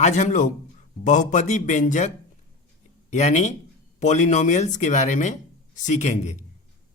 आज हम लोग बहुपदी व्यंजक यानी पॉलिनोमियल्स के बारे में सीखेंगे,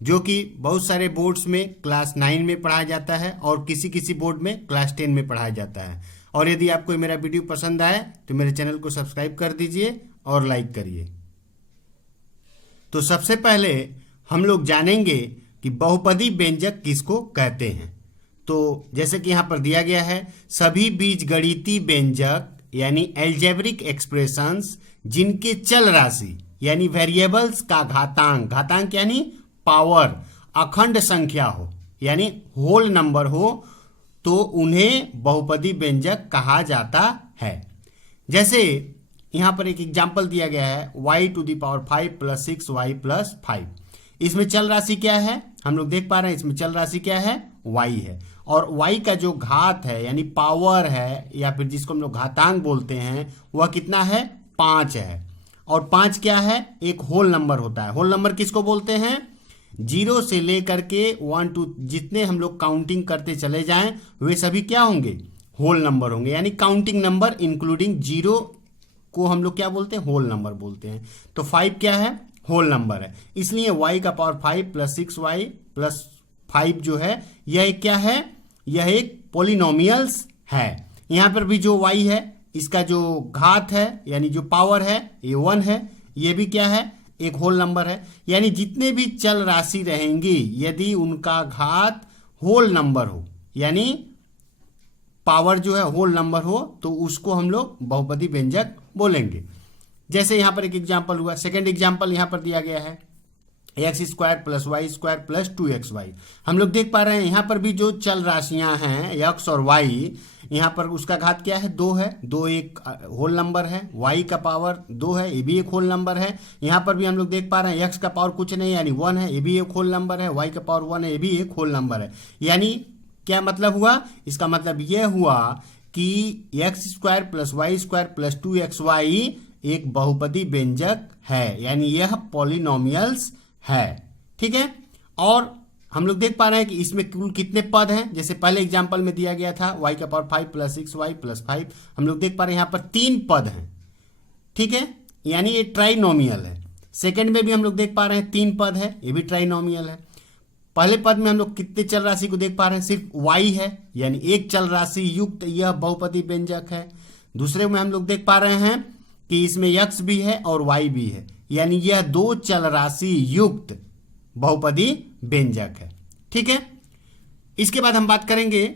जो कि बहुत सारे बोर्ड्स में क्लास 9 में पढ़ाया जाता है और किसी किसी बोर्ड में क्लास 10 में पढ़ाया जाता है। और यदि आपको मेरा वीडियो पसंद आए तो मेरे चैनल को सब्सक्राइब कर दीजिए और लाइक करिए। तो सबसे पहले हम लोग जानेंगे कि बहुपदी व्यंजक किसको कहते हैं। तो जैसे कि यहाँ पर दिया गया है, सभी बीजगणितीय व्यंजक यानी एल्जेब्रिक एक्सप्रेशंस जिनके चल राशि यानी वेरिएबल्स का घातांक यानी पावर अखंड संख्या हो यानी होल नंबर हो, तो उन्हें बहुपदी व्यंजक कहा जाता है। जैसे यहाँ पर एक एग्जाम्पल दिया गया है y⁵ + 6y + 5। इसमें चल राशि क्या है, हम लोग देख पा रहे हैं। इसमें चल राशि क्या है, y है, और y का जो घात है यानी पावर है या फिर जिसको हम लोग घातांक बोलते हैं वह कितना है, 5 है। और 5 क्या है, एक होल नंबर होता है। होल नंबर किसको बोलते हैं, 0 से लेकर के 1 2 जितने हम लोग काउंटिंग करते चले जाएं वे सभी क्या होंगे, होल नंबर होंगे। यानी काउंटिंग नंबर इंक्लूडिंग 0 को हम लोग क्या बोलते हैं, होल नंबर बोलते हैं। तो 5 क्या है, होल नंबर है। इसलिए y⁵ + 6y + 5 जो है यह क्या है, यह एक पॉलिनोमियल्स है। यहाँ पर भी जो y है इसका जो घात है यानी जो पावर है ये 1 है। ये भी क्या है, एक होल नंबर है। यानी जितने भी चल राशि रहेंगी यदि उनका घात होल नंबर हो यानी पावर जो है होल नंबर हो तो उसको हम लोग बहुपदी व्यंजक बोलेंगे। जैसे यहाँ पर एक एग्जाम्पल हुआ, सेकंड एग्जाम्पल यहाँ पर दिया गया है x² + y² + 2xy। हम लोग देख पा रहे हैं यहाँ पर भी जो चल राशियां हैं x और y, यहाँ पर उसका घात क्या है, 2 है। 2 एक होल नंबर है। y का पावर 2 है, ये भी एक होल नंबर है। यहाँ पर भी हम लोग देख पा रहे हैं x का पावर कुछ नहीं यानी 1 है, ये भी एक होल नंबर है। y का पावर 1 है, ये भी एक होल नंबर है। यानी क्या मतलब हुआ, इसका मतलब यह हुआ कि x² + y² + 2xy एक बहुपदी व्यंजक है, यानी यह पॉलिनोमियल्स है। ठीक है। और हम लोग देख पा रहे हैं कि इसमें कुल कितने पद हैं। जैसे पहले एग्जांपल में दिया गया था y⁵ + 6y + 5। हम लोग देख पा रहे हैं यहाँ पर 3 पद हैं। ठीक है, यानी ये ट्राइनोमियल है। सेकंड में भी हम लोग देख पा रहे हैं 3 पद है, ये भी ट्राइनोमियल है। पहले पद में हम लोग कितने चल राशि को देख पा रहे हैं, सिर्फ y है, यानी एक चल राशि युक्त यह बहुपदी व्यंजक है। दूसरे में हम लोग देख पा रहे हैं कि इसमें x भी है और y भी है, यानी यह 2 चल राशि युक्त बहुपदी व्यंजक है। ठीक है। इसके बाद हम बात करेंगे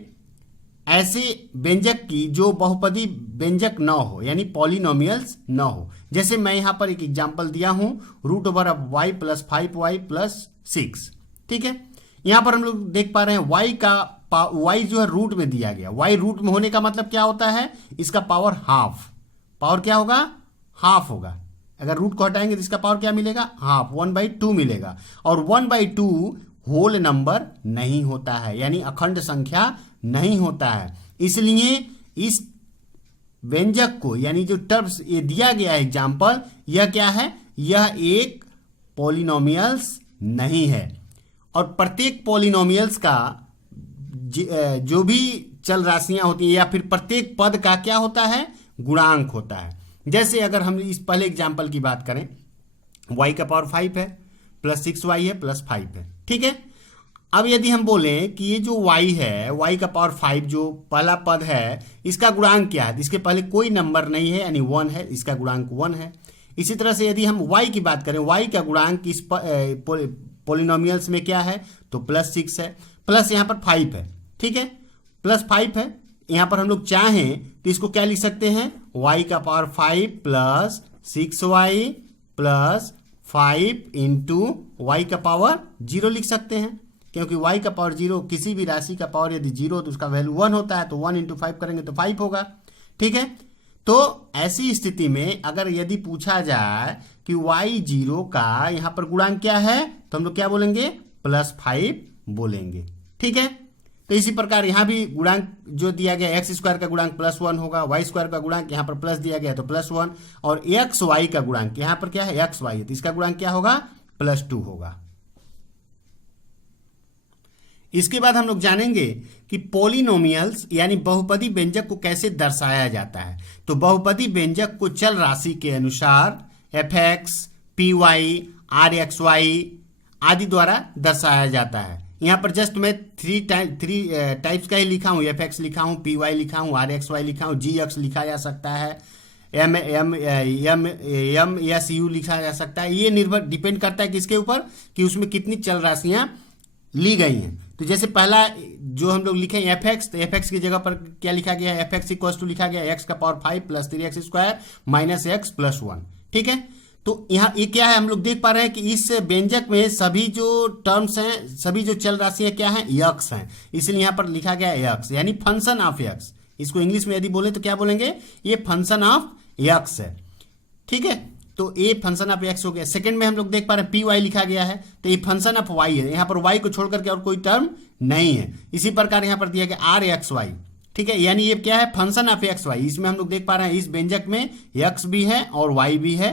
ऐसे व्यंजक की जो बहुपदी व्यंजक न हो यानी पॉलिनोमियल्स न हो। जैसे मैं यहां पर एक एग्जांपल दिया हूं √y + 5y + 6। ठीक है। यहां पर हम लोग देख पा रहे हैं y जो है रूट में दिया गया। y रूट में होने का मतलब क्या होता है, इसका पावर हाफ। पावर क्या होगा, हाफ होगा। अगर रूट को हटाएंगे तो इसका पावर क्या मिलेगा, हाफ, 1/2 मिलेगा। और 1/2 होल नंबर नहीं होता है यानी अखंड संख्या नहीं होता है। इसलिए इस व्यंजक को यानी जो टर्म्स ये दिया गया है एग्जाम्पल, यह क्या है, यह एक पॉलिनोमियल्स नहीं है। और प्रत्येक पॉलिनोमियल्स का जो भी चल राशियां होती हैं या फिर प्रत्येक पद का क्या होता है, गुणांक होता है। जैसे अगर हम इस पहले एग्जाम्पल की बात करें, y⁵ है + 6y है + 5 है। ठीक है। अब यदि हम बोलें कि ये जो y है, y⁵ जो पहला पद है, इसका गुणांक क्या है, इसके पहले कोई नंबर नहीं है यानी 1 है, इसका गुणांक 1 है। इसी तरह से यदि हम y की बात करें, y का गुणांक इस पॉलिनोमियल्स में क्या है, तो +6 है, प्लस यहाँ पर 5 है। ठीक है, +5 है। यहाँ पर हम लोग चाहें तो इसको क्या लिख सकते हैं, y⁵ + 6y + 5 × y⁵0 लिख सकते हैं, क्योंकि y⁵0 किसी भी राशि का पावर यदि 0 तो उसका वैल्यू 1 होता है, तो 1 × 5 करेंगे तो 5 होगा। ठीक है। तो ऐसी स्थिति में अगर यदि पूछा जाए कि y0 का यहाँ पर गुणांक क्या है, तो हम लोग क्या बोलेंगे, +5 बोलेंगे। ठीक है। तो इसी प्रकार यहाँ भी गुणांक जो दिया गया x² का गुणांक +1 होगा, y² का गुणांक यहाँ पर प्लस दिया गया तो +1, और xy का गुणांक यहाँ पर क्या है, xy है, तो इसका गुणांक क्या होगा, +2 होगा। इसके बाद हम लोग जानेंगे कि पॉलिनोमियल्स यानी बहुपदी व्यंजक को कैसे दर्शाया जाता है। तो बहुपदी व्यंजक को चल राशि के अनुसार fx, py, rxy आदि द्वारा दर्शाया जाता है। यहाँ पर जस्ट मैं थ्री टाइप्स का ही लिखा हूँ, fx लिखा हूँ, py लिखा हूँ, rxy लिखा हूँ, gx लिखा जा सकता है, एस यू लिखा जा सकता है। ये डिपेंड करता है किसके ऊपर, कि उसमें कितनी चल राशियां ली गई हैं। तो जैसे पहला जो हम लोग लिखे fx, तो fx की जगह पर क्या लिखा गया है, fx इक्वल टू लिखा गया x का power 5 plus 3x square minus x plus 1। ठीक है, तो यहाँ ये क्या है, हम लोग देख पा रहे हैं कि इस व्यंजक में सभी जो टर्म्स हैं, सभी जो चल राशियां क्या हैं, यक्स हैं, इसलिए यहाँ पर लिखा गया है यक्स, यानी फंक्शन ऑफ यक्स। इसको इंग्लिश में यदि बोले तो क्या बोलेंगे, ये फंक्शन ऑफ यक्स है। ठीक है, तो ये फंक्शन ऑफ एक्स हो गया। सेकंड में हम लोग देख पा रहे हैं पी वाई लिखा गया है, तो ये फंक्शन ऑफ वाई है, यहाँ पर वाई को छोड़ करके और कोई टर्म नहीं है। इसी प्रकार यहाँ पर दिया गया आर एक्स वाई। ठीक है, यानी ये क्या है, फंक्शन ऑफ एक्स वाई। इसमें हम लोग देख पा रहे हैं इस व्यंजक में एक्स भी है और वाई भी है।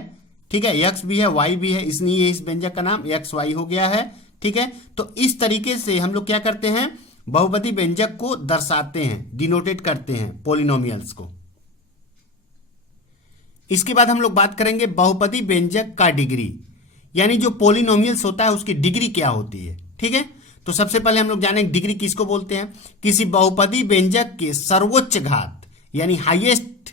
ठीक है, एक्स भी है वाई भी है, इसलिए इस व्यंजक का नाम एक्स वाई हो गया है। ठीक है, तो इस तरीके से हम लोग क्या करते हैं, बहुपदी व्यंजक को दर्शाते हैं, डिनोटेट करते हैं पॉलिनोमियल्स को। इसके बाद हम लोग बात करेंगे बहुपदी व्यंजक का डिग्री, यानी जो पॉलिनोमियल्स होता है उसकी डिग्री क्या होती है। ठीक है, तो सबसे पहले हम लोग जानेंगे डिग्री किसको बोलते हैं। किसी बहुपदी व्यंजक के सर्वोच्च घात यानी हाईएस्ट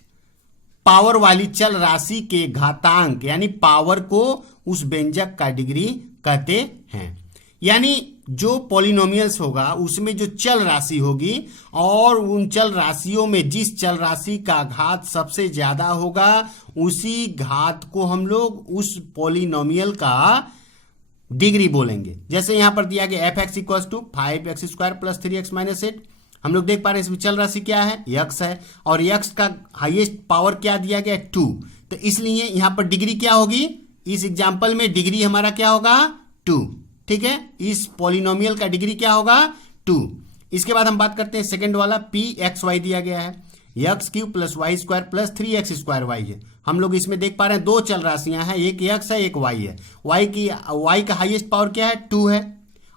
पावर वाली चल राशि के घातांक यानी पावर को उस व्यंजक का डिग्री कहते हैं। यानी जो पॉलिनोमियल्स होगा उसमें जो चल राशि होगी और उन चल राशियों में जिस चल राशि का घात सबसे ज्यादा होगा उसी घात को हम लोग उस पॉलिनोमियल का डिग्री बोलेंगे। जैसे यहां पर दिया गया fx equal to 5x square plus 3x minus 8। हम लोग देख पा रहे हैं इसमें चल राशि क्या है, x है, और x का हाईएस्ट पावर क्या दिया गया, 2। तो इसलिए यहां पर डिग्री क्या होगी, इस एग्जाम्पल में डिग्री हमारा क्या होगा, 2। ठीक है, इस पॉलिनोमियल का डिग्री क्या होगा, 2। इसके बाद हम बात करते हैं सेकंड वाला पी एक्स वाई दिया गया है, X cube plus Y square plus 3x square Y है। हम लोग इसमें देख पा रहे हैं दो चल राशियां हैं, एक x है एक y है। y का हाईएस्ट पावर क्या है, 2 है,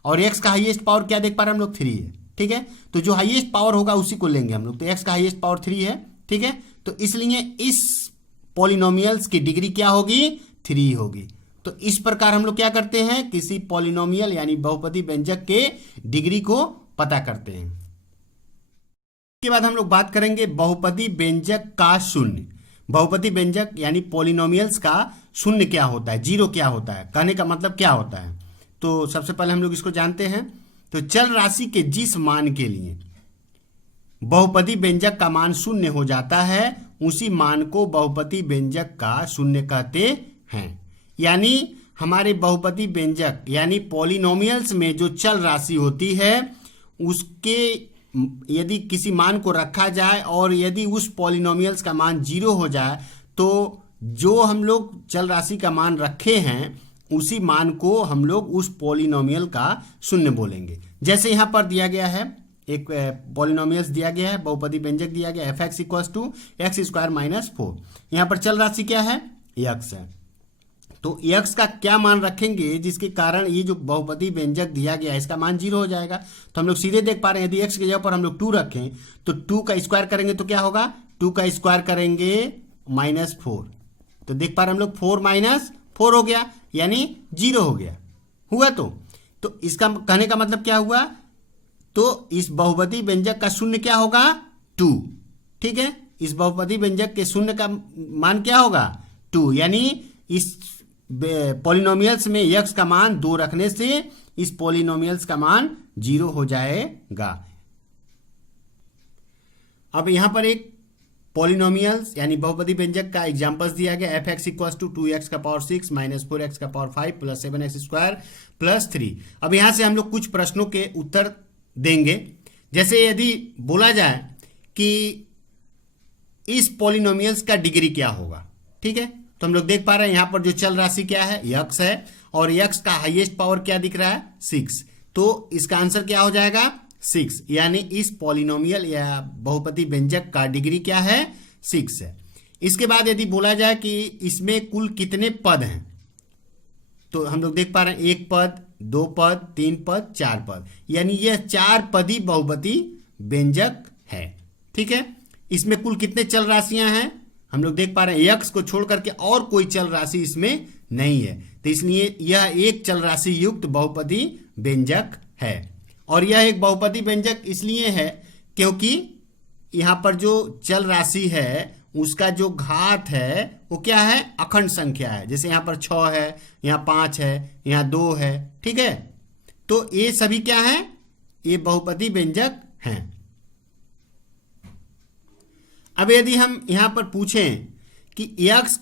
और x का हाईएस्ट पावर क्या देख पा रहे हैं हम लोग, 3 है। ठीक है, तो जो हाईएस्ट पावर होगा उसी को लेंगे हम लोग, तो x का हाईएस्ट पावर 3 है। ठीक है, तो इसलिए इस पॉलिनोमियल्स की डिग्री क्या होगी, 3 होगी। तो इस प्रकार हम लोग क्या करते हैं, किसी पॉलिनोमियल यानी बहुपदी व्यंजक के डिग्री को पता करते हैं। इसके बाद हम लोग बात करेंगे बहुपदी व्यंजक का शून्य। बहुपदी व्यंजक यानी पॉलिनोमियल्स का शून्य क्या होता है, जीरो क्या होता है, कहने का मतलब क्या होता है। तो सबसे पहले हम लोग इसको जानते हैं। तो चल राशि के जिस मान के लिए बहुपदी व्यंजक का मान शून्य हो जाता है उसी मान को बहुपदी व्यंजक का शून्य कहते हैं। यानी हमारे बहुपदी व्यंजक यानी पॉलिनोमियल्स में जो चल राशि होती है उसके यदि किसी मान को रखा जाए और यदि उस पॉलिनोमियल्स का मान 0 हो जाए तो जो हम लोग चल राशि का मान रखे हैं उसी मान को हम लोग उस पॉलिनोमियल का शून्य बोलेंगे। जैसे यहाँ पर दिया गया है, एक पॉलिनोमियल्स दिया गया है, बहुपदी व्यंजक दिया गया है fx equal to X square minus 4। यहाँ पर चल राशि क्या है, x है। तो x का क्या मान रखेंगे जिसके कारण ये जो बहुपदी व्यंजक दिया गया है इसका मान 0 हो जाएगा। तो हम लोग सीधे देख पा रहे हैं, यदि x की जगह पर हम लोग 2 रखें तो 2 का स्क्वायर करेंगे तो क्या होगा, 2 का स्क्वायर करेंगे -4। तो देख पा रहे हैं हम लोग 4 माइनस 4 हो गया, यानी 0 हो गया हुआ। तो इसका कहने का मतलब क्या हुआ, तो इस बहुपदी व्यंजक का शून्य क्या होगा, 2। ठीक है, इस बहुपदी व्यंजक के शून्य का मान क्या होगा, 2। यानी इस पॉलिनोमियल्स में x का मान 2 रखने से इस पॉलिनोमियल्स का मान 0 हो जाएगा। अब यहां पर एक पॉलिनोमियल्स यानी बहुपदी व्यंजक का एग्जांपल्स दिया गया, fx इक्वल टू 2x का पावर 6 माइनस 4x का power 5 plus 7x square plus 3। अब यहां से हम लोग कुछ प्रश्नों के उत्तर देंगे। जैसे यदि बोला जाए कि इस पॉलिनोमियल्स का डिग्री क्या होगा, ठीक है, तो हम लोग देख पा रहे हैं यहाँ पर जो चल राशि क्या है, x है, और x का हाईएस्ट पावर क्या दिख रहा है, 6। तो इसका आंसर क्या हो जाएगा, 6। यानी इस पॉलिनोमियल या बहुपदी व्यंजक का डिग्री क्या है, 6 है। इसके बाद यदि बोला जाए कि इसमें कुल कितने पद हैं, तो हम लोग देख पा रहे हैं 1 पद, 2 पद, 3 पद, 4 पद, यानी यह 4 पदी बहुपदी व्यंजक है। ठीक है, इसमें कुल कितने चल राशियां हैं हम लोग देख पा रहे हैं, यक्स को छोड़ करके और कोई चल राशि इसमें नहीं है, तो इसलिए यह एक चल राशि युक्त बहुपदी व्यंजक है। और यह एक बहुपदी व्यंजक इसलिए है क्योंकि यहाँ पर जो चल राशि है उसका जो घात है वो क्या है, अखंड संख्या है। जैसे यहाँ पर 6 है, यहाँ 5 है, यहाँ 2 है। ठीक है, तो ये सभी क्या है, ये बहुपदी व्यंजक हैं। अब यदि हम यहाँ पर पूछें कि x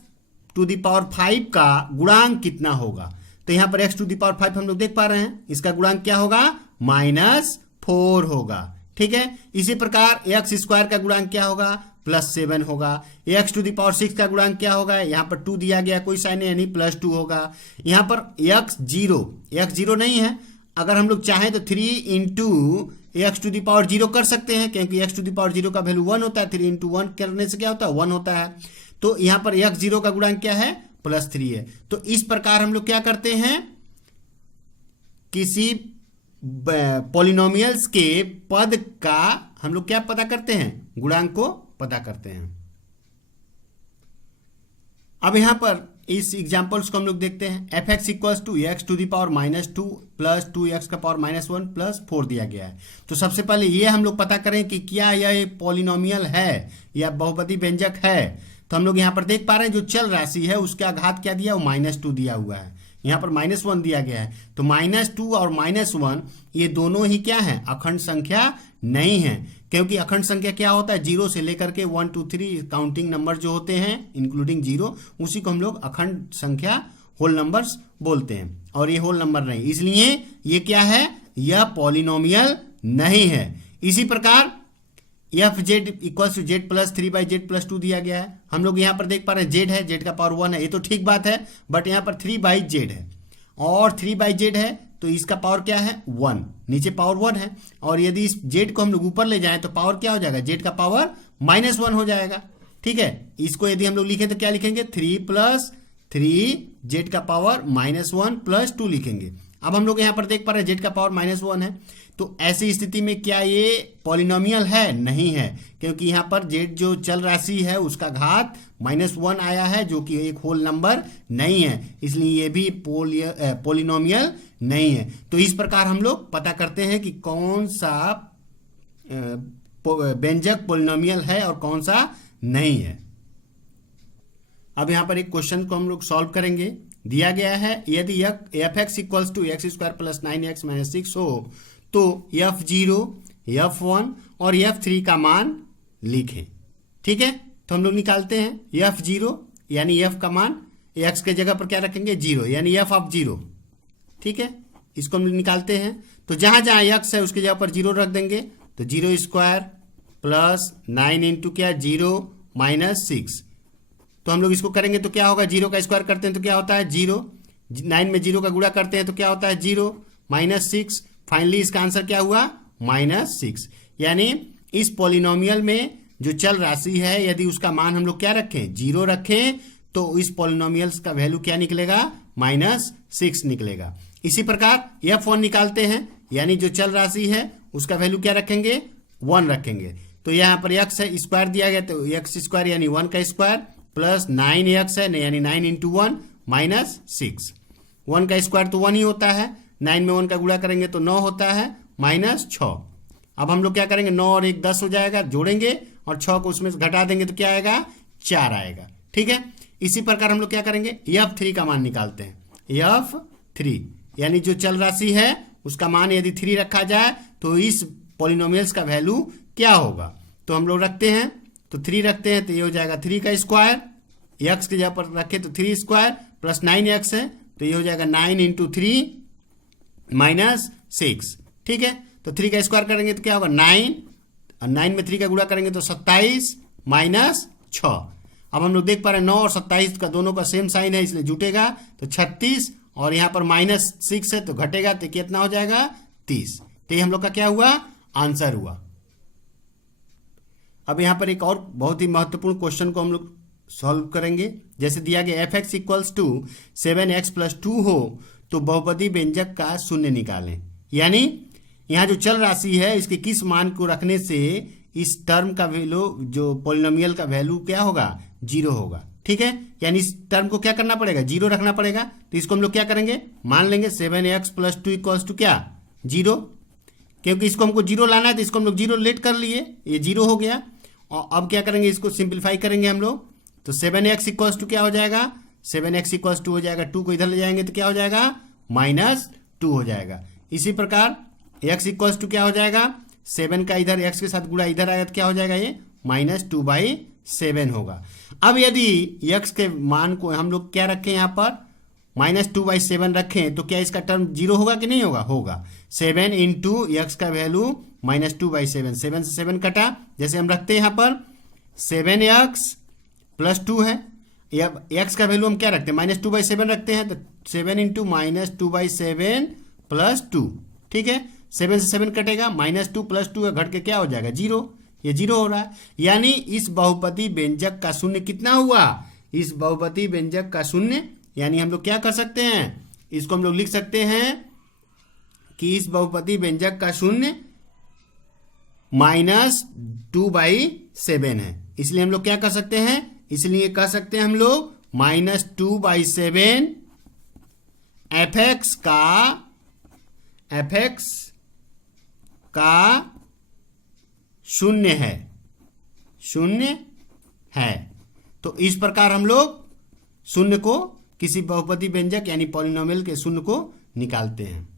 टू द पावर 5 का गुणांक कितना होगा, तो यहाँ पर x टू द पावर 5 हम लोग देख पा रहे हैं, इसका गुणांक क्या होगा, -4 होगा। ठीक है, इसी प्रकार एक्स स्क्वायर का गुणांक क्या होगा, +7 होगा। एक्स टू द पावर 6 का गुणांक क्या होगा, यहाँ पर 2 दिया गया, कोई साइन नहीं, यानी +2 होगा। यहाँ पर x 0 नहीं है, अगर हम लोग चाहें तो 3 into X to the power 0 कर सकते हैं, क्योंकि एक्स टू द पावर 0 का वैल्यू 1 होता है। 3 इंटू 1 करने से क्या होता है, 1 होता है। तो यहाँ पर एक्स 0 का गुणांक क्या है, +3 है। तो इस प्रकार हम लोग क्या करते हैं, किसी पॉलिनोमियल्स के पद का हम लोग क्या पता करते हैं, गुणांक को पता करते हैं। अब यहां पर इस एग्जांपल्स को हम लोग देखते हैं। f(x) = x to the power -2 plus 2x का पावर -1 प्लस 4 दिया गया है। तो सबसे पहले ये हम लोग पता करें कि क्या यह पॉलिनोमियल है या बहुपदी व्यंजक है। तो हम लोग यहाँ पर देख पा रहे हैं जो चल राशि है उसका घात क्या दिया, वो -2 दिया हुआ है, यहाँ पर -1 दिया गया है। तो -2 और -1 ये दोनों ही क्या है, अखंड संख्या नहीं है, क्योंकि अखंड संख्या क्या होता है, 0 से लेकर के 1 2 3 काउंटिंग नंबर जो होते हैं इंक्लूडिंग 0, उसी को हम लोग अखंड संख्या होल नंबर्स बोलते हैं, और ये होल नंबर नहीं, इसलिए ये क्या है, यह पॉलिनोमियल नहीं है। इसी प्रकार f(z) = z + 3/z + 2 दिया गया है। हम लोग यहाँ पर देख पा रहे हैं z है, z का पावर 1 है, ये तो ठीक बात है, बट यहाँ पर 3/z है और 3/z है, तो इसका पावर क्या है, 1, नीचे पावर 1 है। और यदि इस z को हम लोग ऊपर ले जाएं तो पावर क्या हो जाएगा, z का पावर -1 हो जाएगा। ठीक है, इसको यदि हम लोग लिखें तो क्या लिखेंगे, 3 + 3 z का पावर -1 + 2 लिखेंगे। अब हम लोग यहाँ पर देख पा रहे हैं z का पावर -1 है, तो ऐसी स्थिति में क्या ये पॉलिनोमियल है, नहीं है, क्योंकि यहाँ पर z जो चल राशि है उसका घात -1 आया है, जो कि एक होल नंबर नहीं है, इसलिए ये भी पॉलिनोमियल नहीं है। तो इस प्रकार हम लोग पता करते हैं कि कौन सा व्यंजक पॉलिनोमियल है और कौन सा नहीं है। अब यहाँ पर एक क्वेश्चन को हम लोग सॉल्व करेंगे। दिया गया है यदि f(x) = x² + 9x - 6 हो तो f(0), f(1) और f(3) का मान लिखें। ठीक है, तो हम लोग निकालते हैं f(0) यानी f का मान x के जगह पर क्या रखेंगे, 0, यानी f(0). ठीक है, इसको हम लोग निकालते हैं, तो जहां जहां x है उसके जगह पर 0 रख देंगे, तो 0² + 9 इंटू क्या, 0 - 6। तो हम लोग इसको करेंगे तो क्या होगा, 0 का स्क्वायर करते हैं तो क्या होता है, 0, 9 में 0 का गुणा करते हैं तो क्या होता है, 0 - 6। फाइनली इसका आंसर क्या हुआ, -6। यानी इस पॉलिनोमियल में जो चल राशि है यदि उसका मान हम लोग क्या रखें, 0 रखें, तो इस पॉलिनोमियल्स का वैल्यू क्या निकलेगा, -6 निकलेगा। इसी प्रकार f(1) निकालते हैं, यानी जो चल राशि है उसका वैल्यू क्या रखेंगे, 1 रखेंगे। तो यहाँ पर x है, स्क्वायर दिया गया, तो x² यानी 1 का स्क्वायर प्लस 9x है, यानी 9 इंटू 1 -6। 1 का स्क्वायर तो 1 ही होता है, 9 में 1 का गुणा करेंगे तो 9 होता है, -6। अब हम लोग क्या करेंगे, 9 और 1 10 हो जाएगा, जोड़ेंगे और 6 को उसमें से घटा देंगे तो क्या आएगा, 4 आएगा। ठीक है, इसी प्रकार हम लोग क्या करेंगे, f(3) का मान निकालते हैं। f(3) यानी जो चल राशि है उसका मान यदि 3 रखा जाए तो इस पॉलिनोमियल्स का वैल्यू क्या होगा। तो हम लोग रखते हैं, तो 3 रखते हैं तो ये हो जाएगा 3 का स्क्वायर, x के जगह पर रखे तो 3² प्लस 9x है, तो ये हो जाएगा 9 इंटू 3 -6। ठीक है, तो 3 का स्क्वायर करेंगे तो क्या होगा, 9, और 9 में 3 का गुणा करेंगे तो 27 -6। अब हम लोग देख पा रहे हैं 9 और 27 का दोनों का सेम साइन है, इसलिए जुटेगा तो 36, और यहाँ पर -6 है तो घटेगा तो कितना हो जाएगा, 30। तो ये हम लोग का क्या हुआ, आंसर हुआ। अब यहाँ पर एक और बहुत ही महत्वपूर्ण क्वेश्चन को हम लोग सॉल्व करेंगे। जैसे दिया गया F X equals to 7x plus 2 हो तो बहुपदी व्यंजक का शून्य निकालें। यानी यहाँ जो चल राशि है इसके किस मान को रखने से इस टर्म का वैल्यू जो पॉलिनोमियल का वैल्यू क्या होगा, 0 होगा। ठीक है, यानी इस टर्म को क्या करना पड़ेगा, 0 रखना पड़ेगा। तो इसको हम लोग क्या करेंगे, मान लेंगे 7x प्लस 2 इक्वल्स टू क्या, 0, क्योंकि इसको हमको 0 लाना है तो इसको हम लोग 0 लेट कर लिए, ये 0 हो गया। और अब क्या करेंगे, इसको सिंप्लीफाई करेंगे हम लोग, तो 7x इक्वल्स टू क्या हो जाएगा, 7x इक्वल्स टू हो जाएगा, 2 को इधर ले जाएंगे तो क्या हो जाएगा, -2 हो जाएगा। इसी प्रकार x इक्वल्स टू क्या हो जाएगा, 7 का इधर x के साथ गुणा इधर आएगा तो क्या हो जाएगा, ये -2/7 होगा। अब यदि x के मान को हम लोग क्या रखें, यहाँ पर -2/7 रखें तो क्या इसका टर्म 0 होगा कि नहीं होगा, होगा। 7 इंटू एक्स का वैल्यू -2/7, 7 से 7 कटा, जैसे हम रखते हैं यहाँ पर 7x प्लस 2 है, या x का वैल्यू हम क्या रखते हैं, -2/7 रखते हैं, तो 7 इंटू -2/7 प्लस 2। ठीक है, 7 से 7 कटेगा, -2 प्लस 2 घट के क्या हो जाएगा, 0, ये 0 हो रहा है। यानी इस बहुपदी व्यंजक का शून्य कितना हुआ, इस बहुपदी व्यंजक का शून्य, यानी हम लोग क्या कर सकते हैं, इसको हम लोग लिख सकते हैं कि इस बहुपदी व्यंजक का शून्य -2/7 है। इसलिए हम लोग क्या कर सकते हैं, इसलिए कह सकते हैं हम लोग -2/7 एफ एक्स का शून्य है, शून्य है। तो इस प्रकार हम लोग शून्य को, किसी बहुपदी व्यंजक यानी पॉलिनोमियल के शून्य को निकालते हैं।